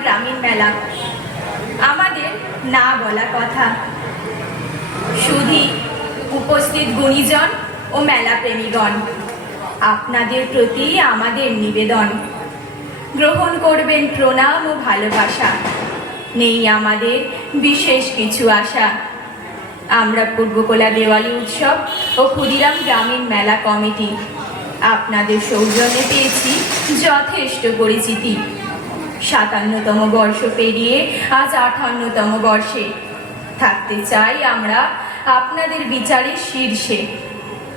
গ্রামীণ মেলা। আমাদের না বলা কথা। শুধু উপস্থিত গুণীজন ও মেলা প্রেমীগণ, আপনাদের প্রতি আমাদের নিবেদন। গ্রহণ করবেন প্রণাম ও ভালোবাসা। নেই আমাদের বিশেষ কিছু আশা। আমরা পূর্বকোলা দেওয়ালি উৎসব ও ক্ষুদিরাম গ্রামীণ মেলা কমিটি। আপনাদের সৌজন্যে পেয়েছি যথেষ্ট পরিচিতি। সাতান্নতম বর্ষ পেরিয়ে আজ আঠান্নতম বর্ষে। থাকতে চাই আমরা আপনাদের বিচারের শীর্ষে।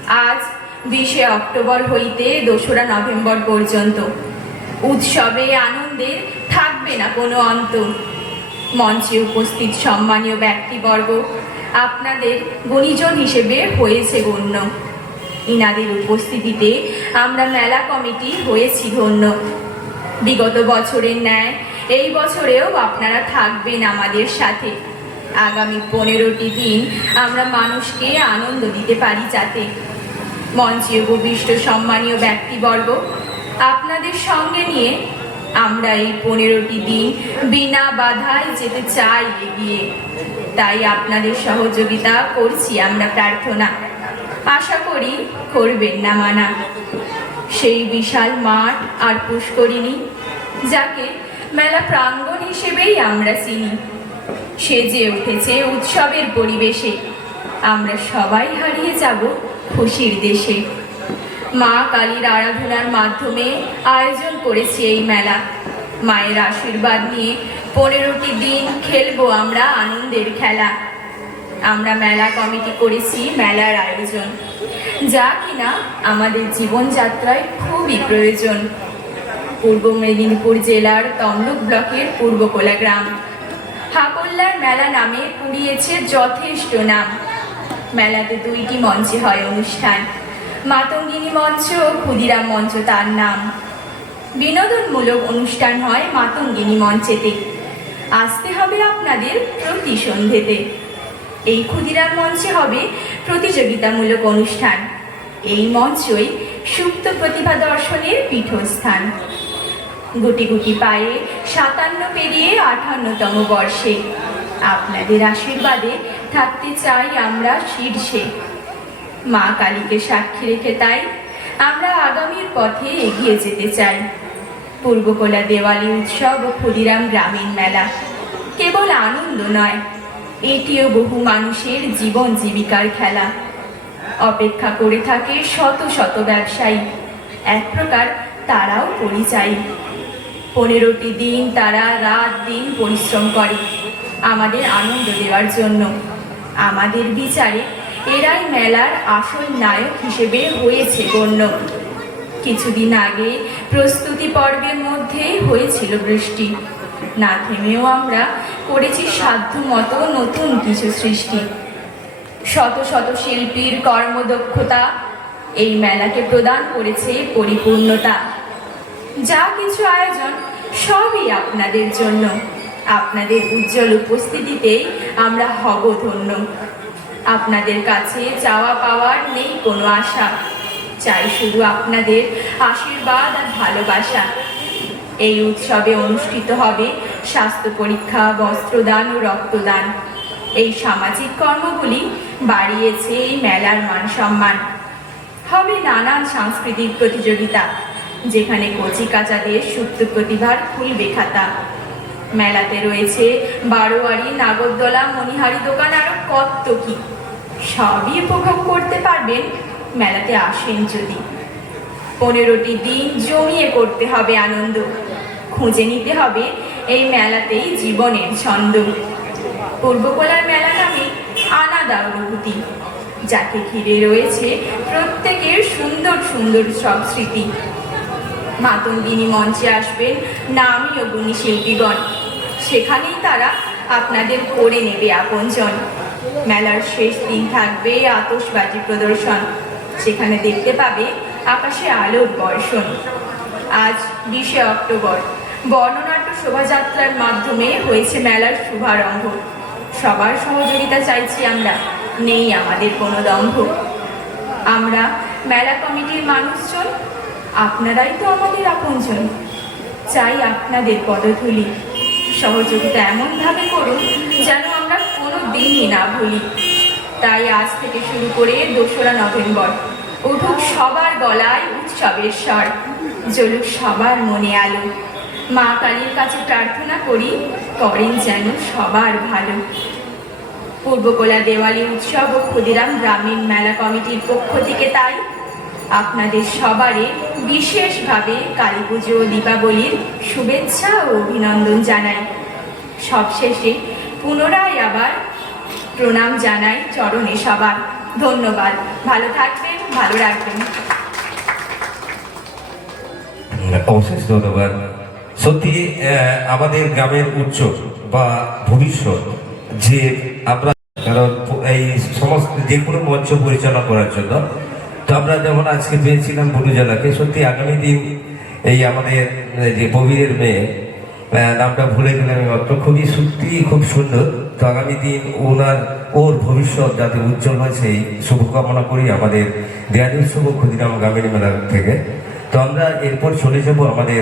আজ বিশে অক্টোবর হইতে দোসরা নভেম্বর পর্যন্ত। উৎসবে আনন্দের থাকবে না কোনো অন্ত মঞ্চে উপস্থিত সম্মানীয় ব্যক্তিবর্গ, আপনাদের গুণীজন হিসেবে হয়েছে গণ্য। ইনাদের উপস্থিতিতে আমরা মেলা কমিটি হয়েছি ধন্য বিগত বছরের ন্যায়, এই বছরেও আপনারা থাকবেন আমাদের সাথে। আগামী পনেরোটি দিন আমরা মানুষকে আনন্দ দিতে পারি যাতে। মঞ্চে উপবিষ্ট সম্মানীয় ব্যক্তিবর্গ, আপনাদের সঙ্গে নিয়ে আমরা এই পনেরোটি দিন বিনা বাধায় যেতে চাই এগিয়ে। তাই আপনাদের সহযোগিতা করছি, আমরা প্রার্থনা। আশা করি করবেন না মানা। সেই বিশাল মাঠ আর পুষ্করিণী, যাকে মেলা প্রাঙ্গণ হিসেবেই আমরা চিনি। সেজে উঠেছে উৎসবের পরিবেশে, আমরা সবাই হারিয়ে যাব খুশির দেশে। মা কালীর আরাধনার মাধ্যমে আয়োজন করেছি এই মেলা। মায়ের আশীর্বাদ নিয়ে পনেরোটি দিন খেলব আমরা আনন্দের খেলা। আমরা মেলা কমিটি করেছি, মেলার আয়োজন। যা কিনা আমাদের জীবনযাত্রায় খুবই প্রয়োজন। পূর্ব মেদিনীপুর জেলার তমলুক ব্লকের পূর্বকোলা গ্রাম। হাকল্লার মেলা নামে কুড়িয়েছে যথেষ্ট নাম। মেলাতে দুইটি মঞ্চে হয় অনুষ্ঠান। মাতঙ্গিনী মঞ্চ ও ক্ষুদিরাম মঞ্চ তার নাম। বিনোদনমূলক অনুষ্ঠান হয় মাতঙ্গিনী মঞ্চেতে। আসতে হবে আপনাদের প্রতি সন্ধেতে এই ক্ষুদিরাম মঞ্চে হবে প্রতিযোগিতামূলক অনুষ্ঠান। এই মঞ্চই সুপ্ত প্রতিভা দর্শনের পীঠস্থান। গুটি গুটি পায়ে সাতান্ন পেরিয়ে আঠান্নতম বর্ষে। আপনাদের আশীর্বাদে থাকতে চাই আমরা শীর্ষে। মা কালীকে সাক্ষী রেখে তাই আমরা আগামীর পথে এগিয়ে যেতে চাই। পূর্বকোলা দেওয়ালি উৎসব ও ক্ষুদিরাম গ্রামীণ মেলা। কেবল আনন্দ নয় এটিও বহু মানুষের জীবন জীবিকার খেলা। অপেক্ষা করে থাকে শত শত ব্যবসায়ী। এক প্রকার তারাও পরিচায়ী পনেরোটি দিন তারা রাত দিন পরিশ্রম করে আমাদের আনন্দ দেওয়ার জন্য। আমাদের বিচারে এরাই মেলার আসল নায়ক হিসেবে হয়েছে গণ্য। কিছুদিন আগে প্রস্তুতি পর্বের মধ্যেই হয়েছিল বৃষ্টি। না থেমেও আমরা করেছি সাধ্য মতো নতুন কিছু সৃষ্টি। শত শত শিল্পীর কর্মদক্ষতা এই মেলাকে প্রদান করেছে পরিপূর্ণতা। যা কিছু আয়োজন সবই আপনাদের জন্য। আপনাদের উজ্জ্বল উপস্থিতিতেই আমরা হব ধন্য আপনাদের কাছে চাওয়া পাওয়ার নেই কোনো আশা। চাই শুধু আপনাদের আশীর্বাদ আর ভালোবাসা। এই উৎসবে অনুষ্ঠিত হবে স্বাস্থ্য পরীক্ষা, বস্ত্রদান ও রক্তদান। এই সামাজিক কর্মগুলি বাড়িয়েছে এই মেলার মান সম্মান হবে নানান সাংস্কৃতিক প্রতিযোগিতা, যেখানে কচি কাচাদের সুপ্ত প্রতিভার খুলবে খাতা মেলাতে রয়েছে বারোয়ারি, নাগরদোলা, মণিহারি দোকান আরও কত কি। সবই উপভোগ করতে পারবেন, মেলাতে আসেন যদি। পনেরোটি দিন জমিয়ে করতে হবে আনন্দ। খুঁজে নিতে হবে এই মেলাতেই জীবনের ছন্দ। পূর্বকলার মেলা নামে আলাদা অনুভূতি, যাকে ঘিরে রয়েছে প্রত্যেকের সুন্দর সুন্দর সব স্মৃতি। মাতঙ্গিনী মঞ্চে আসবেন নামি ও গুণী শিল্পীগণ। সেখানেই তারা আপনাদের করে নেবে আপনজন। মেলার শেষ দিন থাকবে আতশবাজি প্রদর্শন। সেখানে দেখতে পাবে আকাশে আলোর বর্ষণ। আজ বিশে অক্টোবর। বর্ণনাট্য শোভাযাত্রার মাধ্যমে হয়েছে মেলার শুভারম্ভ। সবার সহযোগিতা চাইছি আমরা, নেই আমাদের কোনো দম্ভ। আমরা মেলা কমিটির মানুষজন, আপনারাই তো আমাদের আপনজন। চাই আপনাদের পদধূলি। সহযোগিতা এমনভাবে করুন যেন আমরা কোনো দিনই না ভুলি। তাই আজ থেকে শুরু করে দোসরা নভেম্বর, উঠুক সবার গলায় উৎসবের স্বর। জ্বলুক সবার মনে আলো। মা কালীর কাছে প্রার্থনা করি, করেন যেন সবার ভালো। পূর্বকোলা দেওয়ালি উৎসব ও ক্ষুদিরাম গ্রামীণ মেলা কমিটির পক্ষ থেকে তাই আপনাদের সবারই বিশেষভাবে কালী পুজো ও দীপাবলির শুভেচ্ছা ও অভিনন্দন জানাই। সবশেষে পুনরায় আবার প্রণাম জানাই চরণে সবার। ধন্যবাদ। ভালো থাকবেন, ভালো রাখবেন। ধন্যবাদ। সত্যি আমাদের গ্রামের উৎসব বা ভবিষ্যৎ যে আমরা এই সমস্ত যে কোনো মঞ্চ পরিচালনা করার জন্য, তো আমরা যেমন আজকে পেয়েছিলাম বনুজালাকে সত্যি আগামী দিন এই আমাদের যে কবিরের মেয়ে নামটা ভুলে গেলাম মাত্র, খুবই সত্যি খুব সুন্দর। তো আগামী দিন ওনার, ওর ভবিষ্যৎ যাতে উজ্জ্বল হয় সেই শুভকামনা করি আমাদের দেয়ালি উৎসব ক্ষুদিরাম গ্রামীণ মেলার থেকে। তো আমরা এরপর চলে যাব আমাদের